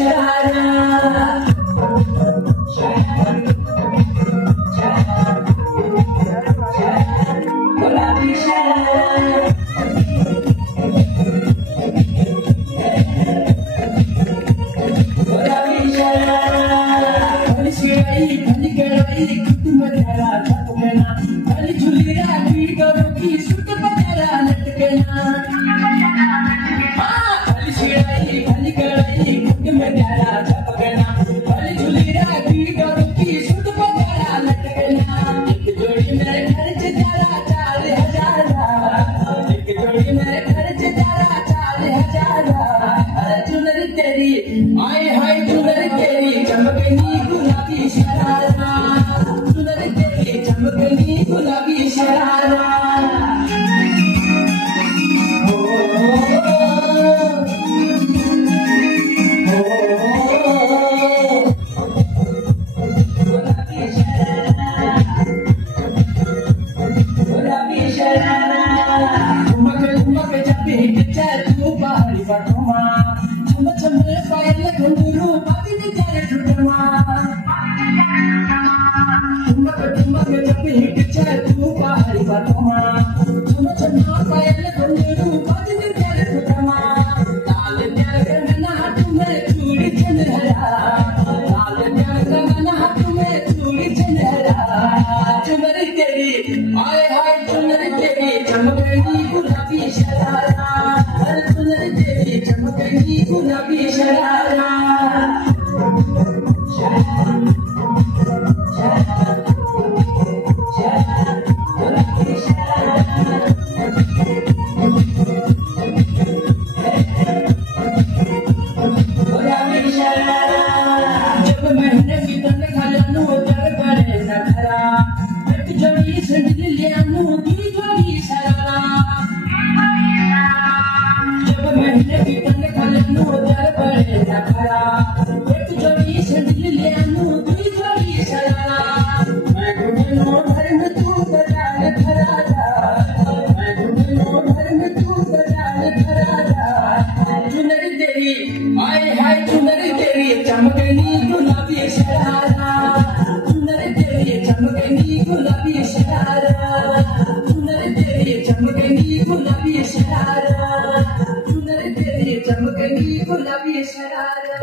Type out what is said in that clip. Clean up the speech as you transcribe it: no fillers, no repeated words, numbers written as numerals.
शरारा गुलाबी शरारा गुलाबी शरारा खली गड़ाई कुटुंब तेरा छपकना खली झुलिया की करो की सुट तेरा लटकना खली गड़ाई कुटुंब तेरा छपकना खली झुलिया की करो की सुट तेरा लटकना एक जोड़ी मेरे खर्च तेरा 4,000 एक जोड़ी मेरे खर्च तेरा 4,000 अरे चुनरी तेरी आए हाय चुनरी तेरी चमकनी गुलाबी शरारा चुनरी तेरी चमकनी गुलाबी शरारा गुलाबी शरारा उमक जब हिट तू बाहरी पटमा छम छम पायल घुंघरू बाबिन जाए टुटमा उमक जब हिट तू बाहरी पटमा छम छम पायल घुंघरू बाबिन जाए टुटमा लाल प्यार कंगना तुम्हें चूड़ी चंद्रहरा लाल प्यार कंगना तुम्हें चूड़ी चंद्रहरा चुनरी तेरी आए हाय चुनरी तेरी चमकनी गुलाबी शरारा अरे चुनरी तेरी चमकनी गुलाबी शरारा गुलाबी शरारा गुलाबी शरारा जब महीने बीतने खालू जर करे नखरा एक जोड़ी संडली लियानू दी जोड़ी शरारा जब महीने बीतने खालू जर करे नखरा एक जोड़ी संडली लियानू दी जोड़ी शरारा मैं घूमनो घर में तू बजाल खरारा मैं घूमनो घर में तू बजाल खरारा चुनरी तेरी आए हाय चुनरी तेरी चमकनी गुलाबी शरारा चुनरी तेरी चमकनी गुलाबी शरारा चुनरी तेरी चमकनी गुलाबी शरारा चुनरी तेरी चमकनी गुलाबी शरारा